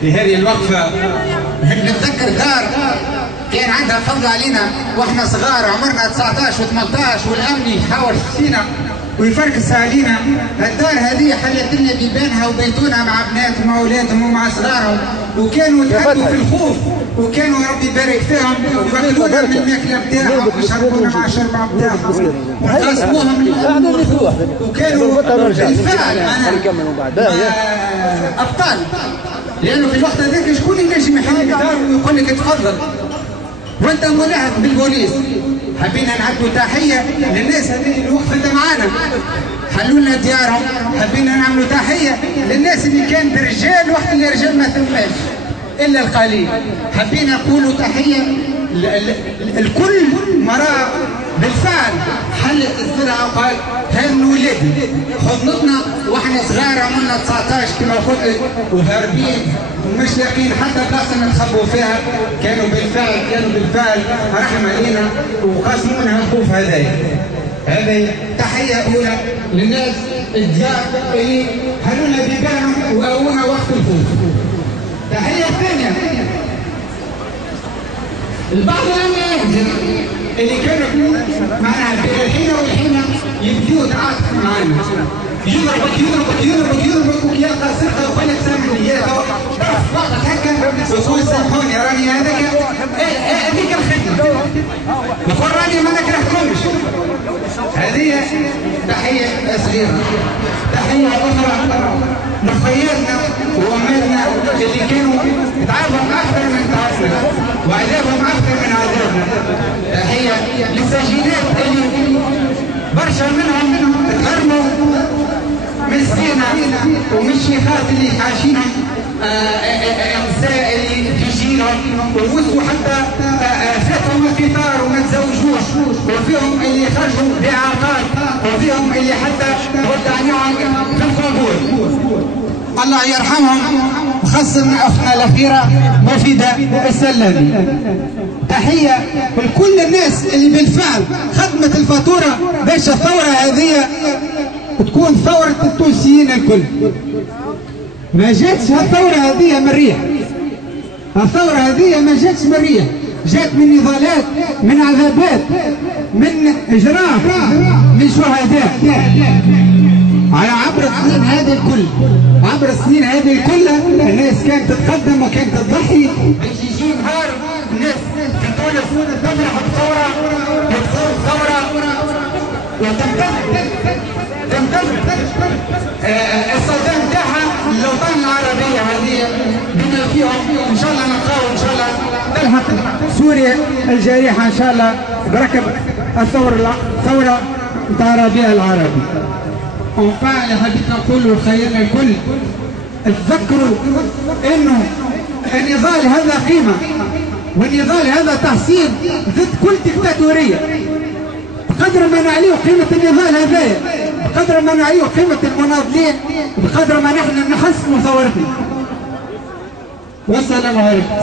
في هذه الوقفة. نتذكر دار كان عندها فضل علينا واحنا صغار، عمرنا 19 و18 والامن يحاول فينا ويفركس علينا. الدار هذه حلت لنا بيبانها وبيتونها مع بناتهم ومع اولادهم ومع صغارهم، وكانوا يتحدوا في الخوف، وكانوا ربي يبارك فيهم ياكلونا من الماكله بتاعهم ويشربونا مع الشربه بتاعهم ويقاسموها من الام والخوف، وكانوا بالفعل ابطال. لانه في الوقت هذاك شكون ينجم يحل دار ويقول لك تفضل وانت ملاحق بالبوليس. حبينا نعدوا تحيه للناس هذه اللي وقفت معانا حلوا لنا ديارهم. حبينا نعملوا تحيه للناس اللي كانت رجال وقت اللي الرجال ما ثماش الا القليل. حبينا نقولوا تحيه الكل مراه بالفعل حلت الزرعه وقال هذا من ولادي حضنتنا واحنا صغار عمرنا 19 كما قلت وهاربين ومش لاقيين حتى بلاصه نتخبوا فيها. كانوا بالفعل رحم علينا وقاسمونا الخوف هذايا. هذه تحيه اولى للناس الديار اللي حلونا بيبانهم وقوونا وقت الخوف. تحيه ثانيه البعض اللي كانوا معنا الحين والحين يبدوا يتعاطفوا معنا، يضربك ويلقى سرقه وخليك سامحني يا وقت هكا ويقول سامحوني راني هذاك هذيك الخدمه يقول راني ما نكرهكمش. هذه تحيه صغيره. تحيه اخرى لخياتنا وامالنا اللي كانوا تعبهم اكثر من تعبنا وعذابهم اكثر من عذابنا. تحيه للسجينات اللي برشا منهم تغرموا من سينا ومن الشيخات اللي عايشينهم النساء اللي تجينهم ووصلوا حتى فاتهم القطار وما تزوجوش، وفيهم اللي خرجوا باعاقات، وفيهم اللي حتى ودعناهم في القبور. الله يرحمهم. خاصة اختنا الاخيره مفيده السلامي. تحيه لكل الناس اللي بالفعل خدمت الفاتوره باش الثوره هذه تكون ثوره التونسيين الكل. ما جاتش الثوره هذه من الريح، الثوره هذه ما جاتش من الريح، جات من نضالات، من عذابات، من اجراء، من شهداء على عبر السنين هذه الكل. عبر السنين هذه الكل الناس كانت تتقدم وكانت تضحي باش يجي نهار الناس في تونس تفرح بثوره وتقول ثوره وتمتد الصدى نتاعها للوطن العربيه هذه بما فيهم ان شاء الله نلقاو ان شاء الله تلحق سوريا الجريحه ان شاء الله بركب الثوره نتاع الربيع العربي. وفعلا حبيت نقول لخيالنا الكل تذكروا انه النضال هذا قيمه، والنضال هذا تحصيل ضد كل دكتاتوريه. بقدر ما نعليوا قيمه النضال هذايا، بقدر ما نعليوا قيمه المناضلين، بقدر ما نحن نحسنوا ثورتنا. والسلام عليكم.